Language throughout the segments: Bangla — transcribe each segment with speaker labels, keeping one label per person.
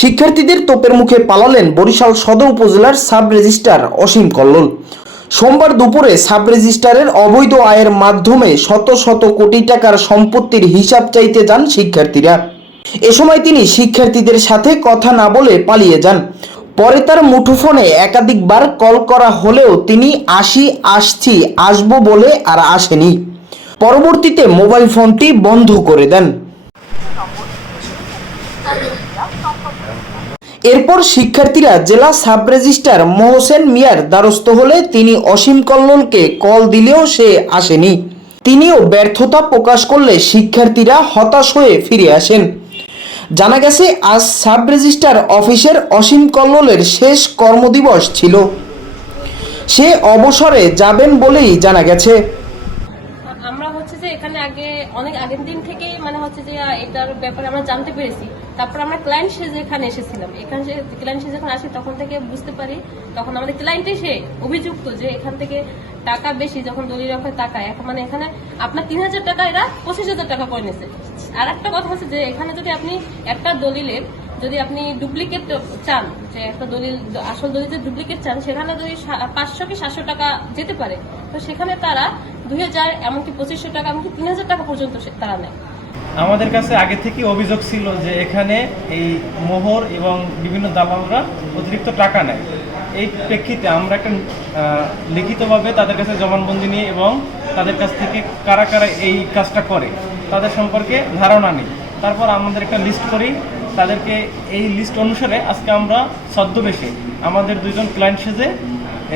Speaker 1: শিক্ষার্থীদের তোপের মুখে পালালেন বরিশাল সদর উপজেলার সাব রেজিস্ট্রার অসীম কল্লোল। সোমবার দুপুরে সাব রেজিস্ট্রারের অবৈধ আয়ের মাধ্যমে শত শত কোটি টাকার সম্পত্তির হিসাব চাইতে যান শিক্ষার্থীরা। এ সময় তিনি শিক্ষার্থীদের সাথে কথা না বলে পালিয়ে যান। পরে তার মুঠোফোনে একাধিকবার কল করা হলেও তিনি আসি, আসছি, আসব বলে আর আসেনি। পরবর্তীতে মোবাইল ফোনটি বন্ধ করে দেন। এরপর শিক্ষার্থীরা জেলা সাব রেজিস্ট্রার মোহসেন মিয়ার দ্বারস্থ হলে তিনি অসীম কল্লোলকে কল দিলেও সে আসেনি। তিনিও ব্যর্থতা প্রকাশ করলে শিক্ষার্থীরা হতাশ হয়ে ফিরে আসেন। জানা গেছে, আজ সাব রেজিস্ট্রার অফিসের অসীম কল্লোলের শেষ কর্মদিবস ছিল। সে অবসরে যাবেন বলেই জানা গেছে।
Speaker 2: আমরা হচ্ছে যে এখানে আগে, অনেক আগের দিন থেকেই মানে হচ্ছে যে এটার ব্যাপারে আমরা জানতে পেরেছি। তারপর আমরা ক্লায়েন্ট সেজে এখানে এসেছিলাম, এখানে ক্লায়েন্ট সেজে যখন আসি তখন থেকে বুঝতে পারি, তখন আমাদের ক্লায়েন্ট এসে অভিযুক্ত যে এখান থেকে টাকা বেশি, যখন দলিল রক্ষায় টাকা, এখন মানে এখানে আপনার তিন হাজার টাকা, এরা পঁচিশ হাজার টাকা করে নিয়েছে। আর একটা কথা হচ্ছে যে এখানে যদি আপনি একটা দলিলের যদি আপনি ডুপ্লিকেট চান, যে একটা দলিল, আসল দলিলের ডুপ্লিকেট চান, সেখানে যদি সা- পাঁচশো কি সাতশো টাকা যেতে পারে, তো সেখানে তারা দুই হাজার, এমনকি পঁচিশশো টাকা, এমনকি তিন হাজার টাকা পর্যন্ত তারা নেয়।
Speaker 3: আমাদের কাছে আগে থেকে অভিযোগ ছিল যে এখানে এই মোহর এবং বিভিন্ন দালালরা অতিরিক্ত টাকা নেয়। এই প্রেক্ষিতে আমরা একটা লিখিতভাবে তাদের কাছে জবানবন্দি নিয়ে এবং তাদের কাছ থেকে কারা কারা এই কাজটা করে তাদের সম্পর্কে ধারণা নেই। তারপর আমাদের একটা লিস্ট করি। তাদেরকে এই লিস্ট অনুসারে আজকে আমরা ছদ্মবেশে আমাদের দুজন ক্লায়েন্ট সেজে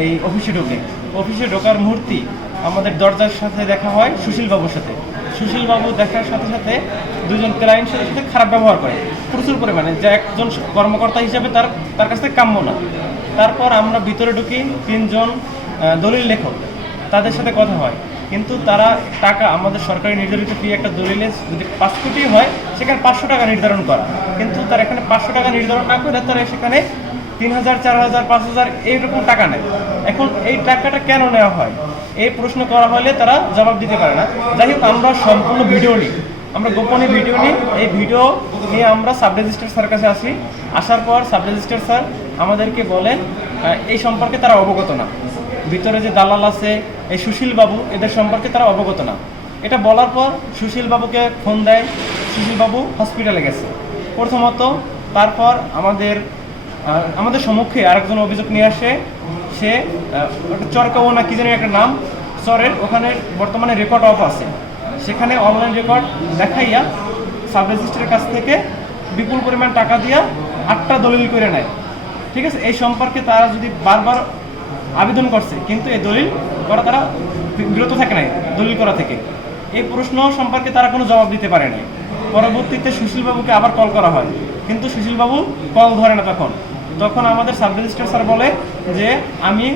Speaker 3: এই অফিসে ঢোকে। অফিসে ঢোকার মুহূর্তেই আমাদের দরজার সাথে দেখা হয় সুশীল বাবুর সাথে। সুশীল বাবু দেখার সাথে সাথে দুজন ক্লায়েন্টের সাথে সাথে খারাপ ব্যবহার করে। প্রচুর পরিমাণে। যে একজন কর্মকর্তা হিসেবে তার তার কাছ থেকে কাম্য না। তারপর আমরা ভিতরে ঢুকি, তিনজন দলিল লেখক। তাদের সাথে কথা হয়। কিন্তু তারা টাকা আমাদের সরকারি নির্ধারিত ফি একটা দলিলে যদি পাঁচ কোটি হয়, সেখানে পাঁচশো টাকা নির্ধারণ করা। কিন্তু তারা এখানে পাঁচশো টাকা নির্ধারণ না করে তারা সেখানে তিন হাজার চার হাজার পাঁচ হাজার এইরকম টাকা নেয়। এখন এই টাকাটা কেন নেওয়া হয়? এই প্রশ্ন করা হলে তারা জবাব দিতে পারে না। যাই হোক, আমরা সম্পূর্ণ ভিডিও নিই। আমরা গোপনে ভিডিও নিই। এই ভিডিও নিয়ে আমরা সাব রেজিস্ট্রার স্যার কাছে আসি। আসার পর সাব রেজিস্ট্রার স্যার আমাদেরকে বলেন এই সম্পর্কে তারা অবগত না। ভিতরে যে দালাল আছে, এই সুশীল বাবু, এদের সম্পর্কে তারা অবগত না। এটা বলার পর সুশীল বাবুকে ফোন দেয়। সুশীল বাবু হসপিটালে গেছে। প্রথমত, তারপর আমাদের আমাদের সম্মুখে আরেকজন অভিযোগ নিয়ে আসে। সে চরকাও না কি জানি একটা নাম চরের ওখানে বর্তমানে রেকর্ড অফ আছে। সেখানে অনলাইন রেকর্ড দেখাইয়া সাব রেজিস্ট্রারের কাছ থেকে বিপুল পরিমাণ টাকা দিয়া আটটা দলিল করে নেয়। ঠিক আছে? এই সম্পর্কে তারা যদি বারবার আবেদন করছে, কিন্তু এই দলিল করা তারা বিরত থাকে নাই, দলিল করা থেকে। এই প্রশ্ন সম্পর্কে তারা কোনো জবাব দিতে পারে নাই পরবর্তীতে সুশীলবাবুকে আবার কল করা হয়। কিন্তু সুশীলবাবু কল ধরে না তখন। তখন আমাদের সাব রেজিস্ট্রার স্যার বলে যে, আমি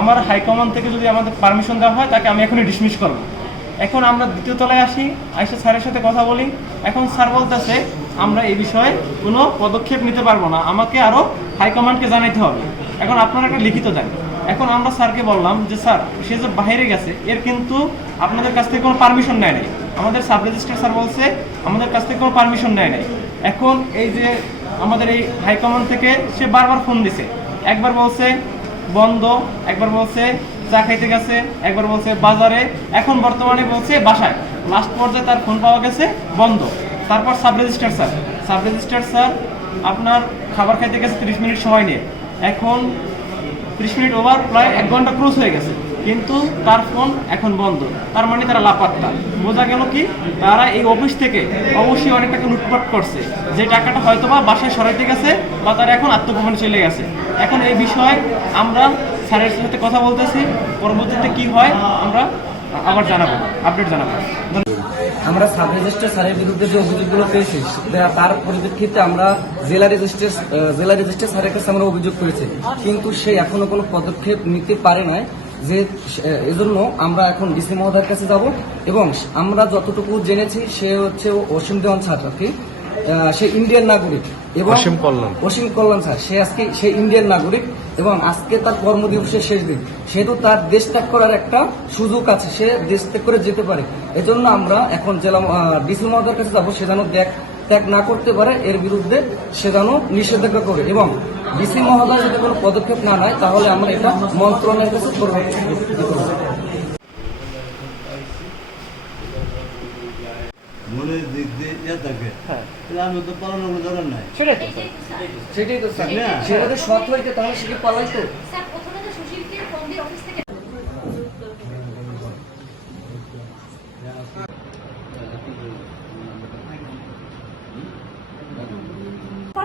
Speaker 3: আমার হাইকমান্ড থেকে যদি আমাদের পারমিশন দেওয়া হয়, তাকে আমি এখনই ডিসমিস করব। এখন আমরা দ্বিতীয় তলায় আসি, আইসা স্যারের সাথে কথা বলি। এখন স্যার বলতেছে, আমরা এই বিষয়ে কোনো পদক্ষেপ নিতে পারব না। আমাকে আরও হাইকমান্ডকে জানাইতে হবে। এখন আপনারা একটা লিখিত দেন এখন আমরা স্যারকে বললাম যে, স্যার, সে যে বাইরে গেছে, এর কিন্তু আপনাদের কাছ থেকে কোনো পারমিশন নেয় নাই। আমাদের সাব রেজিস্ট্রার স্যার বলছে, আমাদের কাছ থেকে কোনো পারমিশন নেয় নাই। এখন এই যে আমাদের এই হাইকমান্ড থেকে সে বারবার ফোন দিছে। একবার বলছে, বন্ধ। একবার বলছে, চা খাইতে গেছে। একবার বলছে, বাজারে। এখন বর্তমানে বলছে, বাসায়। লাস্ট পর্যায়ে তার ফোন পাওয়া গেছে, বন্ধ। তারপর sub register sir. Sub registrar sir, আপনার খাবার খাইতে গেছে তিরিশ মিনিট সময় নিয়ে। এখন ত্রিশ মিনিট ওভার প্রায় এক ঘণ্টা ক্রস হয়ে গেছে। কিন্তু তার ফোন এখন বন্ধ। তার মানে তারা লাপাত্তা। বোঝা গেল কি? তারা এই অফিস থেকে অবশ্যই অনেক টাকা লুটপাট করছে। যে টাকাটা হয়তো বা বাসায় সরাইতে গেছে বা তারা এখন আত্মগোপনে চলে গেছে। এখন এই বিষয়ে আমরা স্যারের সাথে কথা বলতেছি। পরবর্তীতে কি হয়, আমরা আবার জানাব। আপডেট জানাব।
Speaker 4: আমরা সাব রেজিস্ট্রার স্যারের বিরুদ্ধে যে অভিযোগগুলো পেয়েছি তার পরিপ্রেক্ষিতে আমরা জেলা রেজিস্ট্রার জেলা রেজিস্ট্রার স্যারের কাছে আমরা অভিযোগ করেছি। কিন্তু সে এখনও কোনো পদক্ষেপ নিতে পারে নাই। যে এজন্য আমরা এখন ডিসি মহোদয়ের কাছে যাব এবং আমরা যতটুকু জেনেছি সে হচ্ছে অসীম দেওয়ান ছাত্র কি। সে ইন্ডিয়ান নাগরিক এবং
Speaker 5: অসীম কল্যাণ।
Speaker 4: অসীম কল্যাণ স্যার। সে আজকে সে ইন্ডিয়ান নাগরিক এবং আজকে তার কর্মদিবসের শেষ দিন। সেহেতু তার দেশ ত্যাগ করার একটা সুযোগ আছে সে দেশ ত্যাগ করে যেতে পারে। এজন্য আমরা এখন জেলা ডিসি মহোদয়ের কাছে যাব সে যেন দেখ ত্যাগ না করতে পারে এর বিরুদ্ধে সে যেন নিষেধাজ্ঞা করে এবং ডিসি মহোদয় যদি কোনো পদক্ষেপ না নেয় তাহলে আমরা এটা মন্ত্রণালয়ের কাছে পরিবর্তন
Speaker 5: মনে দিক দিয়ে ইয়ে থাকে। তাহলে আমি তো পালানোর দরকার নাই
Speaker 4: সেটাই তো। সেটাই তো স্যার। সেটা যদি সৎ হইতে তাহলে সে কি পালাইতো
Speaker 6: তো?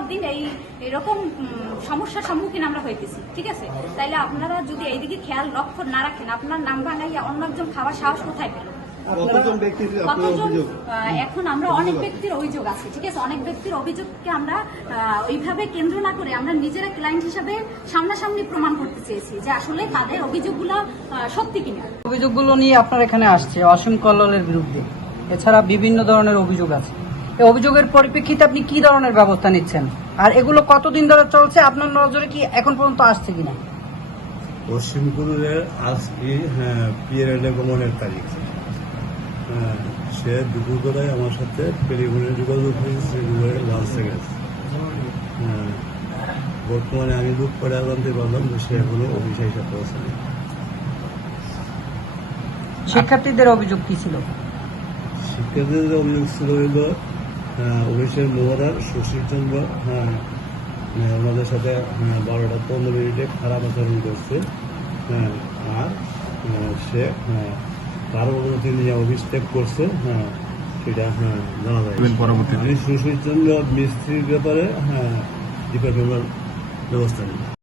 Speaker 6: দিন এই এরকম সমস্যার সম্মুখীন আমরা হইতেছি ঠিক আছে? তাইলে আপনারা যদি এইদিকে খেয়াল লক্ষ্য না রাখেন আপনার নাম ভাঙাইয়া অন্য একজন খাওয়ার সাহস কোথায় পেল? এখন আমরা অনেক ব্যক্তির অভিযোগ আছে ঠিক আছে? অনেক ব্যক্তির অভিযোগকে আমরা ওইভাবে কেন্দ্র না করে আমরা নিজেরা ক্লায়েন্ট হিসাবে সামনাসামনি প্রমাণ করতে চেয়েছি যে আসলে তাদের অভিযোগগুলো সত্যি কিনা।
Speaker 7: অভিযোগগুলো নিয়ে আপনার এখানে আসছে অসীম কল্লোলের বিরুদ্ধে। এছাড়া বিভিন্ন ধরনের অভিযোগ আছে। এই অভিযোগের পরিপ্রেক্ষিতে আপনি কি ধরনের ব্যবস্থা নিচ্ছেন? আর এগুলো কতদিন ধরে চলছে? আপনার নজরে কি এখন পর্যন্ত আসছে কিনা?
Speaker 5: পশ্চিমপুরের আজকে হ্যাঁ পিরিয়ড আগমনের তারিখ। হ্যাঁ সে দুপুর বেলায় আমার সাথে টেলিফোনে যোগাযোগ হয়েছে সেগুলো লাঞ্চে গেছে। হ্যাঁ বর্তমানে আমি দুঃখ করে জানতে পারলাম যে সে এখনও অফিসে এসে পৌঁছায়নি।
Speaker 7: শিক্ষার্থীদের অভিযোগ কি ছিল?
Speaker 5: শিক্ষার্থীদের অভিযোগ ছিল হইল অফিসের মোহরার সুশীলচন্দ্র হ্যাঁ হ্যাঁ, ওনাদের সাথে হ্যাঁ, বারোটা পনেরো মিনিটে খারাপ আচরণ করছে হ্যাঁ আর হ্যাঁ, সে হ্যাঁ, তার অনুমতি নিয়ে অফিস ত্যাগ করছে হ্যাঁ সেটা হ্যাঁ জানা যায়। সুশীলচন্দ্র মিস্ত্রির ব্যাপারে হ্যাঁ ডিপার্টমেন্টের ব্যবস্থা নেই